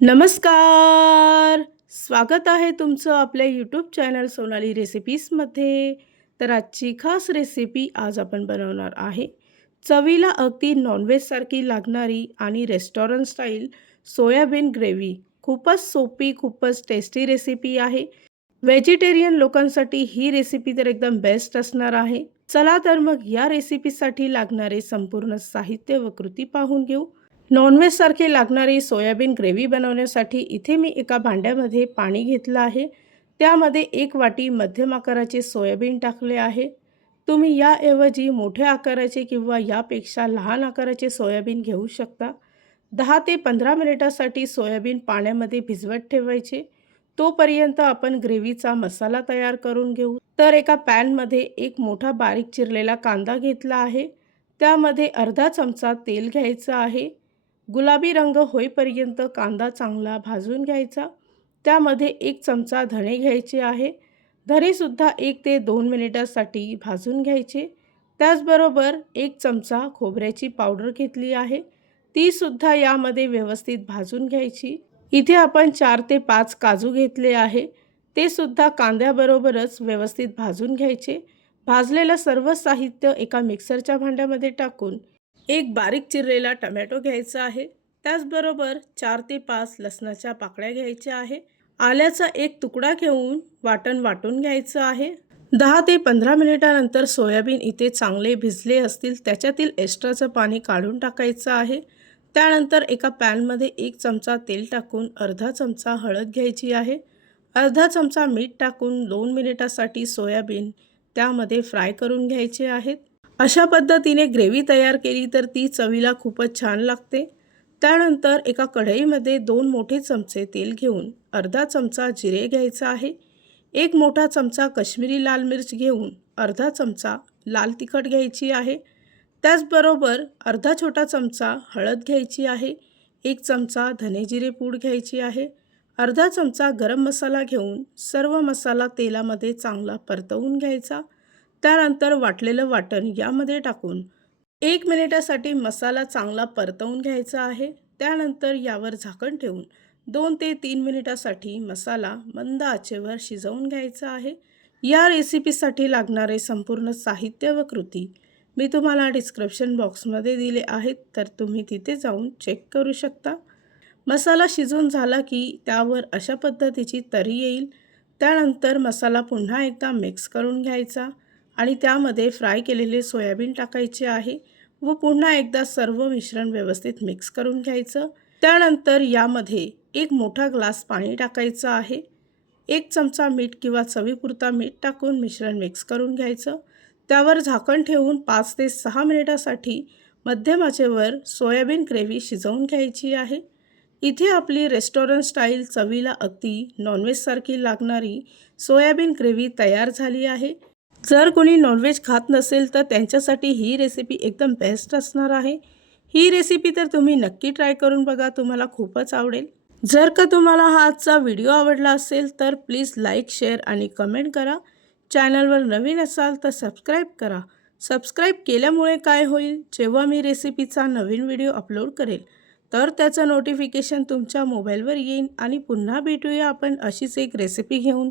नमस्कार. स्वागत आहे तुमचं आपल्या यूट्यूब चॅनल सोनाली रेसिपीजमध्ये. तर आजची खास रेसिपी आज आपण बनवणार आहे. चवीला अगदी नॉनव्हेजसारखी लागणारी आणि रेस्टॉरंट स्टाईल सोयाबीन ग्रेव्ही. खूपच सोपी, खूपच टेस्टी रेसिपी आहे. व्हेजिटेरियन लोकांसाठी ही रेसिपी तर एकदम बेस्ट असणार आहे. चला तर मग या रेसिपीसाठी लागणारे संपूर्ण साहित्य व कृती पाहून घेऊ. नॉनव्हेजसारखे लागणारी सोयाबीन ग्रेव्ही बनवण्यासाठी इथे मी एका भांड्यामध्ये पाणी घेतलं आहे. त्यामध्ये 1 वाटी मध्यम आकाराचे सोयाबीन टाकले आहे. तुम्ही याऐवजी मोठ्या आकाराचे किंवा यापेक्षा लहान आकाराचे सोयाबीन घेऊ शकता. 10 ते 15 मिनिटासाठी सोयाबीन पाण्यामध्ये भिजवत ठेवायचे. तोपर्यंत आपण ग्रेव्हीचा मसाला तयार करून घेऊ. तर एका पॅनमध्ये एक मोठा बारीक चिरलेला कांदा घेतला आहे. त्यामध्ये अर्धा चमचा तेल घ्यायचं आहे. गुलाबी रंग होईपर्यंत कांदा चांगला भाजून घ्यायचा. त्यामध्ये 1 चमचा धणे घ्यायचे आहे. धणेसुद्धा 1 ते 2 मिनिटासाठी भाजून घ्यायचे. त्याचबरोबर 1 चमचा खोबऱ्याची पावडर घेतली आहे. तीसुद्धा यामध्ये व्यवस्थित भाजून घ्यायची. इथे आपण 4 ते 5 काजू घेतले आहे. ते सुद्धा कांद्याबरोबरच व्यवस्थित भाजून घ्यायचे. भाजलेलं सर्व साहित्य एका मिक्सरच्या भांड्यामध्ये टाकून एक बारीक चिरलेला टमॅटो घ्यायचा आहे. त्याचबरोबर 4 ते 5 लसणाच्या पाकळ्या घ्यायच्या आहे. आल्याचा एक तुकडा घेऊन वाटून घ्यायचं आहे. 10 ते 15 मिनिटानंतर सोयाबीन इथे चांगले भिजले असतील त्याच्यातील एक्स्ट्राचं पाणी काढून टाकायचं आहे. त्यानंतर एका पॅनमध्ये 1 चमचा तेल टाकून अर्धा चमचा हळद घ्यायची आहे. अर्धा चमचा मीठ टाकून 2 मिनिटासाठी सोयाबीन त्यामध्ये फ्राय करून घ्यायचे आहेत. अशा पद्धतीने ग्रेव्ही तयार केली तर ती चवीला खूपच छान लागते. त्यानंतर एका कढईमध्ये 2 मोठे चमचे तेल घेऊन अर्धा चमचा जिरे घ्यायचा आहे. 1 मोठा चमचा काश्मीरी लाल मिर्च घेऊन अर्धा चमचा लाल तिखट घ्यायची आहे. त्याचबरोबर अर्धा छोटा चमचा हळद घ्यायची आहे. 1 चमचा धने-जिरे पूड घ्यायची आहे. अर्धा चमचा गरम मसाला घेऊन सर्व मसाला तेलामध्ये चांगला परतवून घ्यायचा. त्यानंतर वाटलेलं वाटण यामध्ये टाकून 1 मिनिटासाठी मसाला चांगला परतवून घ्यायचा आहे. त्यानंतर यावर झाकण ठेवून 2 ते 3 मिनिटासाठी मसाला मंद आचेवर शिजवून घ्यायचा आहे. या रेसिपीसाठी लागणारे संपूर्ण साहित्य व कृती मी तुम्हाला डिस्क्रिप्शन बॉक्समध्ये दिले आहेत, तर तुम्ही तिथे जाऊन चेक करू शकता. मसाला शिजून झाला की त्यावर अशा पद्धतीची तरी येईल. त्यानंतर मसाला पुन्हा एकदा मिक्स करून घ्यायचा आणि त्यामध्ये फ्राय केलेले सोयाबीन टाकायचे आहे व पुन्हा एकदा सर्व मिश्रण व्यवस्थित मिक्स करून घ्यायचं. त्यानंतर यामध्ये 1 मोठा ग्लास पाणी टाकायचं आहे. 1 चमचा मीठ किंवा चवीपुरता मीठ टाकून मिश्रण मिक्स करून घ्यायचं. त्यावर झाकण ठेवून 5 ते 6 मिनिटासाठी मध्यम आचेवर सोयाबीन ग्रेव्ही शिजवून घ्यायची आहे. इथे आपली रेस्टॉरंट स्टाईल चवीला अगदी नॉनव्हेजसारखी लागणारी सोयाबीन ग्रेव्ही तयार झाली आहे. जर कोणी नॉनव्हेज खात नसेल तर त्यांच्यासाठी ही रेसिपी एकदम बेस्ट असणार आहे. ही रेसिपी तर तुम्ही नक्की ट्राय करून बघा, तुम्हाला खूपच आवडेल. जर का तुम्हाला हा आजचा व्हिडिओ आवडला असेल तर प्लीज लाईक, शेअर आणि कमेंट करा. चॅनलवर नवीन असाल तर सबस्क्राईब करा. सबस्क्राईब केल्यामुळे काय होईल, जेव्हा मी रेसिपीचा नवीन व्हिडिओ अपलोड करेल तर त्याचं नोटिफिकेशन तुमच्या मोबाईलवर येईल. आणि पुन्हा भेटूया आपण अशीच एक रेसिपी घेऊन.